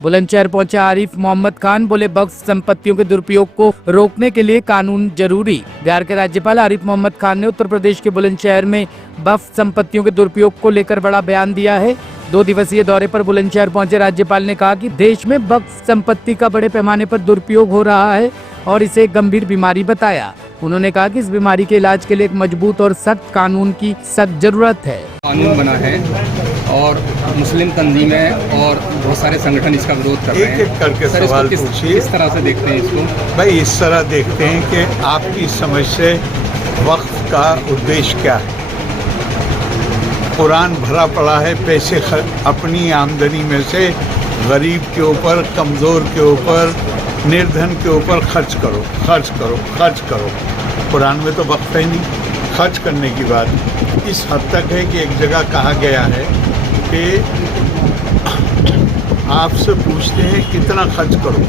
बुलंदशहर पहुंचा आरिफ मोहम्मद खान, बोले वक्फ संपत्तियों के दुरुपयोग को रोकने के लिए कानून जरूरी। बिहार के राज्यपाल आरिफ मोहम्मद खान ने उत्तर प्रदेश के बुलंदशहर में वक्फ संपत्तियों के दुरुपयोग को लेकर बड़ा बयान दिया है। 2 दिवसीय दौरे पर बुलंदशहर पहुंचे राज्यपाल ने कहा कि देश में वक्फ संपत्ति का बड़े पैमाने पर दुरुपयोग हो रहा है और इसे एक गंभीर बीमारी बताया। उन्होंने कहा कि इस बीमारी के इलाज के लिए एक मजबूत और सख्त कानून की सख्त जरूरत है। कानून बना है और मुस्लिम तंजीमें और बहुत सारे संगठन इसका विरोध कर रहे हैं। एक करके सवाल पूछिए। किस तरह से देखते हैं इसको? भाई इस तरह देखते हैं कि आपकी समझ से वक्फ का उद्देश्य क्या है। कुरान भरा पड़ा है पैसे अपनी आमदनी में से गरीब के ऊपर, कमज़ोर के ऊपर, निर्धन के ऊपर खर्च करो, खर्च करो, खर्च करो। कुरान में तो वक्फ है नहीं। खर्च करने की बात इस हद तक है कि एक जगह कहा गया है कि आपसे पूछते हैं कितना खर्च करो,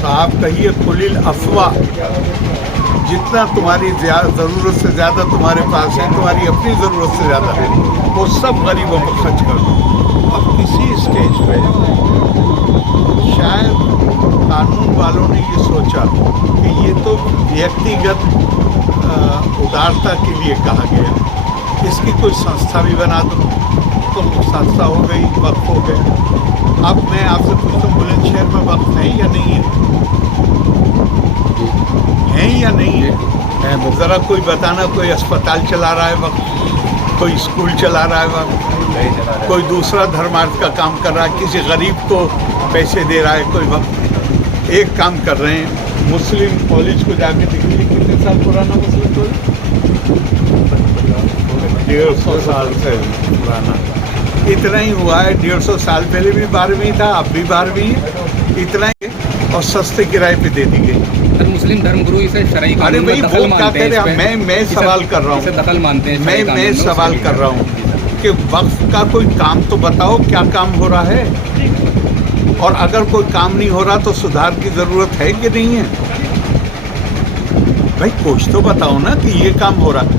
तो आप कहिए कुलिल अफवा, जितना तुम्हारी ज़रूरत से ज़्यादा तुम्हारे पास है, तुम्हारी अपनी ज़रूरत से ज़्यादा है, वो सब गरीबों पर खर्च कर दो। अब किसी स्टेज पे शायद कानून वालों ने ये सोचा कि ये तो व्यक्तिगत उदारता के लिए कहा गया, इसकी कोई संस्था भी बना दो, तो संस्था हो गई, वक्फ हो गए। अब मैं आपसे पूछता हूँ बुलंदशहर में वक्फ है या नहीं है? है या नहीं है? ज़रा कोई बताना। कोई अस्पताल चला रहा है वक्फ, कोई स्कूल चला रहा है वक्फ, कोई दूसरा धर्मार्थ का काम कर रहा है, किसी गरीब को पैसे दे रहा है कोई वक्फ। एक काम कर रहे हैं, मुस्लिम कॉलेज को जाके देखिए कितने साल पुराना मुस्लिम कॉलेज, 150 साल से पुराना। इतना ही हुआ है, 150 साल पहले भी 12वीं था, अब भी 12वीं है, इतना ही, और सस्ते किराए पे दे दी गई। मुस्लिम धर्मगुरु इसे शरई अरे भाई वो क्या कह रहे हैं? मैं सवाल कर रहा हूँ, दखल मानते हैं। मैं सवाल कर रहा हूँ कि वक्फ का कोई काम तो बताओ, क्या काम हो रहा है, और अगर कोई काम नहीं हो रहा तो सुधार की ज़रूरत है कि नहीं है? भाई कुछ तो बताओ ना कि ये काम हो रहा है।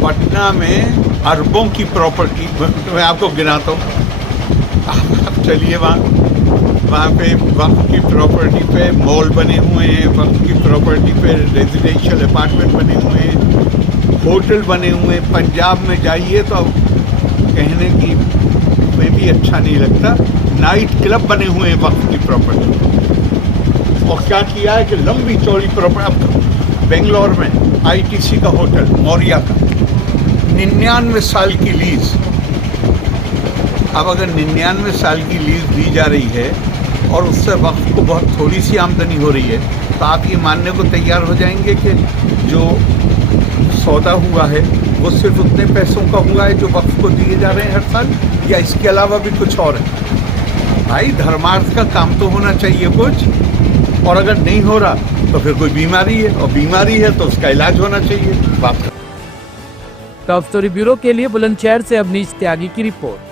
पटना में अरबों की प्रॉपर्टी, मैं आपको गिनाता हूँ, आप चलिए वहाँ पे वक्फ की प्रॉपर्टी पे मॉल बने हुए हैं, वक्फ की प्रॉपर्टी पे रेजिडेंशियल अपार्टमेंट बने हुए हैं, होटल बने हुए हैं। पंजाब में जाइए तो कहने की में भी अच्छा नहीं लगता, नाइट क्लब बने हुए हैं वक्फ की प्रॉपर्टी। और क्या किया है कि लंबी चौड़ी प्रॉपर्टी। अब बेंगलोर में आईटीसी का होटल मौर्या का 99 साल की लीज। अब अगर 99 साल की लीज दी जा रही है और उससे वक्फ को बहुत थोड़ी सी आमदनी हो रही है, तो आप ये मानने को तैयार हो जाएंगे कि जो सौदा हुआ है वो सिर्फ उतने पैसों का हुआ है जो वक्फ को दिए जा रहे हैं हर साल, या इसके अलावा भी कुछ और है? भाई धर्मार्थ का काम तो होना चाहिए कुछ, और अगर नहीं हो रहा तो फिर कोई बीमारी है, और बीमारी है तो उसका इलाज होना चाहिए। टॉप स्टोरी ब्यूरो के लिए बुलंदशहर से अवनीश त्यागी की रिपोर्ट।